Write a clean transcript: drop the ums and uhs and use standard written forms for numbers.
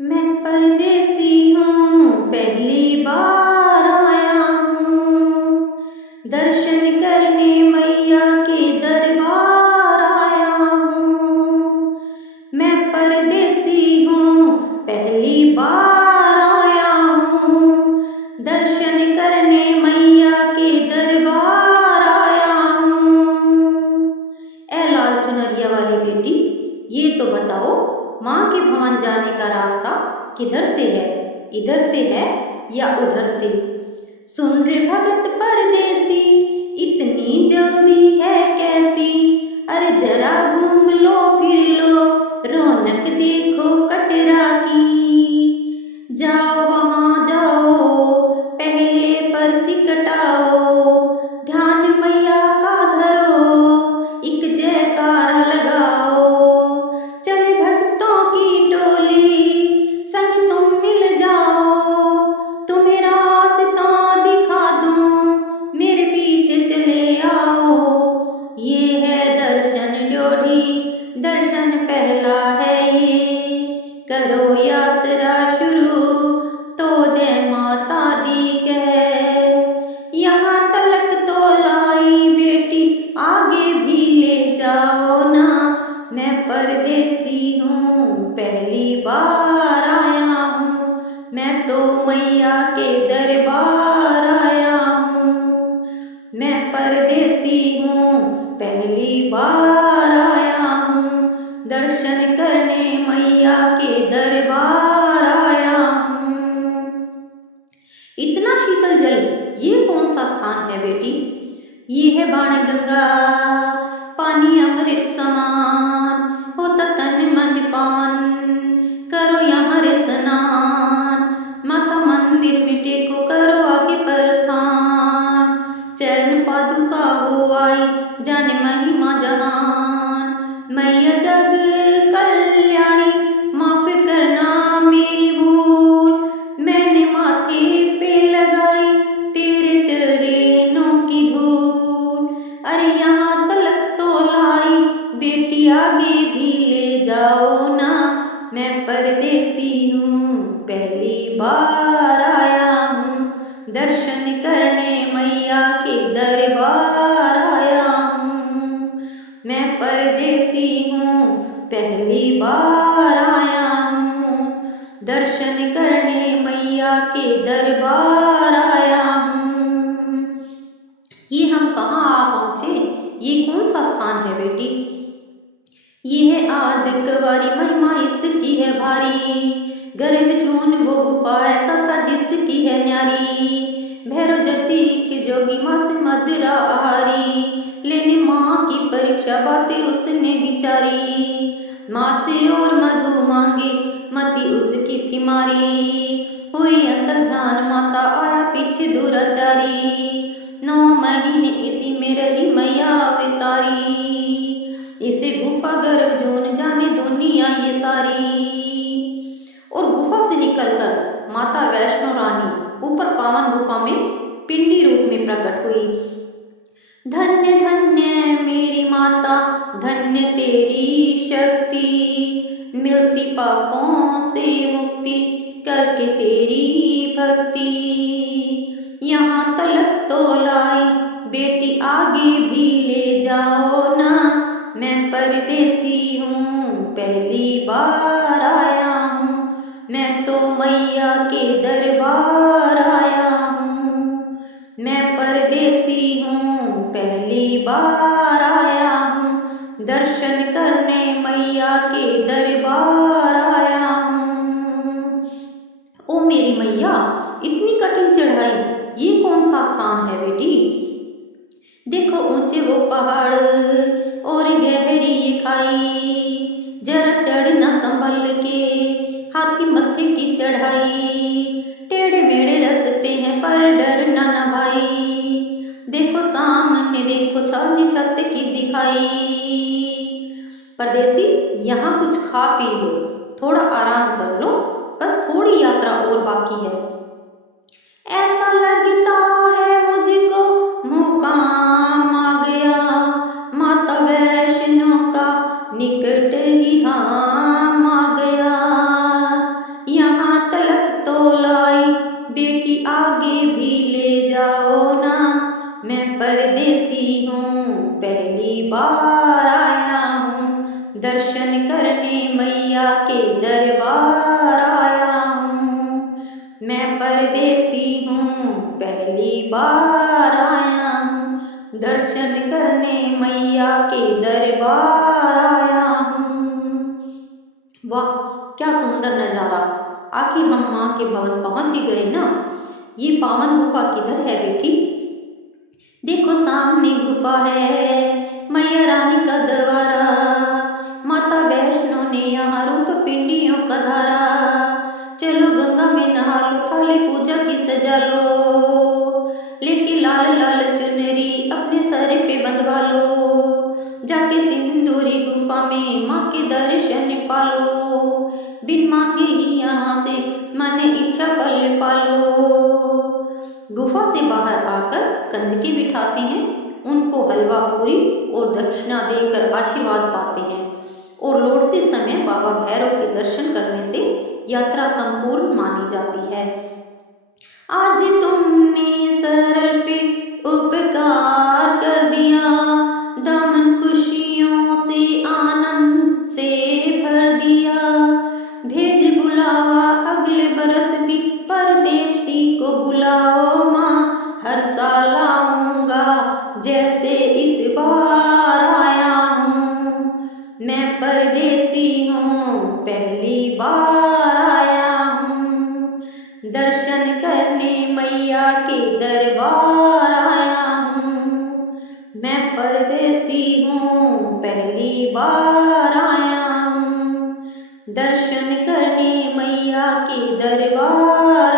मैं परदेसी हूँ, पहली बार आया हूँ, दर्शन करने मैया के दरबार आया हूँ। मैं परदेसी हूँ, पहली बार आया हूँ, दर्शन करने मैया के दरबार आया हूँ। ए लाल चुनरिया वाली बेटी, ये तो बताओ, माँ के भवन जाने का रास्ता किधर से है? इधर से है या उधर से? सुन रे भगत परदेसी, इतनी जल्दी है कैसी? अरे जरा घूम लो फिर लो, रौनक देखो कटरा की। जाओ वहाँ जाओ, पहले पर्ची कटाओ, ध्यान मैया का धरो, एक जयकारा लगाओ। चले भक्तों की टोली, संग तुम मिल जाओ, तुम्हें रास्ता दिखा दूं, मेरे पीछे चले आओ। ये है दर्शन ड्योढ़ी, दर्शन पहला है ये, करो यात्रा शुरू तो जय माता दी कहे। यहाँ तलक तो लाई बेटी, आगे भी ले जाओ ना। मैं परदेसी हूँ, पहली बार आया हूँ, मैं तो मैया के दरबार आया हूँ। मैं परदेसी हूँ, पहली बार आया हूँ, दर्शन करने मैया के दरबार आया हूँ। इतना शीतल जल, ये कौन सा स्थान है बेटी? ये है बाणगंगा, पानी अमृत समान, होता तन मन पान, करो यहाँ रे स्नान। माता मंदिर में टेको, करो आगे प्रस्थान, चरण पादुका हो आई, जाने महिमा जहान। मैया जग कल्याणी, माफ करना मेरी भूल, मैंने माथे पे लगाई तेरे चरणों की धूल। अरे यहाँ तलक तो लाई बेटी, आगे भी ले जाओ ना। मैं परदेसी हूँ, पहली बार आया हूँ, दर्शन करने मैया के दरबार आया हूँ। मैं परदेसी हूँ, पहली बार आया हूँ, दर्शन करने मैया के दरबार आया हूँ। ये हम कहाँ आ पहुँचे? ये कौन सा स्थान है बेटी? ये है आदिकवारी, महिमा इसकी है भारी, गर्भ जून वो गुफा है, कथा जिसकी है न्यारी। भैरव जति के जोगी, माँ से मदिरा आहारी, लेने माँ की परीक्षा बातें उसने विचारी। माँ से और मधु मांगे, मति उसकी थी मारी, हुई अंतर ध्यान माता, आया पीछे दुराचारी। 9 महीने इसी में रही मैया अवतारी, इसे गुफा गर्भ जून जाने दुनिया ये सारी। और गुफा से निकलकर माता वैष्णो रानी ऊपर पावन गुफा में पिंडी रूप में प्रकट हुई। धन्य धन्य मेरी माता, धन्य तेरी शक्ति, मिलती पापों से मुक्ति, करके तेरी भक्ति। यहाँ तलक तो लाई बेटी, आगे भी ले जाओ ना। मैं परदेसी हूँ, पहली बार आया हूँ, मैं तो मैया के दरबार आया हूँ। मैं परदेसी हूँ, पहली बार आया हूँ, दर्शन करने मैया के दरबार आया हूँ। ओ मेरी मैया, इतनी कठिन चढ़ाई, ये कौन सा स्थान है बेटी? देखो ऊंचे वो पहाड़ और गहरी ये खाई, जरा चढ़ना संभल के, हाथी मत्थे की चढ़ाई। टेढ़े मेढ़े रास्ते हैं पर डरना न भाई, देखो सामने देखो छाजी छत की दिखाई। परदेसी, यहाँ कुछ खा पी लो, थोड़ा आराम कर लो, बस थोड़ी यात्रा और बाकी है। ऐसा लगता है मुझको मुकाम आ गया, माता वैष्णो का निकट ही धाम आ गया। परदेसी हूँ पहली बार आया हूँ, दर्शन करने मैया के दरबार आया हूँ। वाह, क्या सुंदर नज़ारा। आखिर हम माँ के भवन पहुँच ही गए ना। ये पावन गुफा किधर है बेटी? देखो सामने गुफा है, मैया रानी का द्वारा, माता वैष्णो ने यहाँ रूप पिंडियों का धारा। चलो गंगा में नहा लो, थाली पूजा की सजा लो, लेके लाल लाल चुनरी अपने सर पे बंधवा लो, जाके सिंदूरी गुफा में माँ के दर्शन पालो, बिन मांगे ही यहाँ से मन इच्छा फल पालो। गुफा से बाहर आकर कंजके बिठाते हैं, उनको हलवा पूरी और दक्षिणा देकर आशीर्वाद पाते हैं और लौटते समय बाबा भैरव के दर्शन करने से यात्रा संपूर्ण मानी जाती है। आज तुमने सरल पे उपकार कर दिया, दामन खुशियों से आनंद से भर दिया, भेज बुलावा अगले बरस भी परदेसी को बुलाओ माँ, हर साल आऊँगा जैसे इस बार आया हूँ। मैं परदेसी हूँ पहली बार आया हूँ, दर्शन करने मैया के दरबार आया हूँ। मैं परदेसी हूँ पहली बार आया हूँ, दर्शन करने मैया के दरबार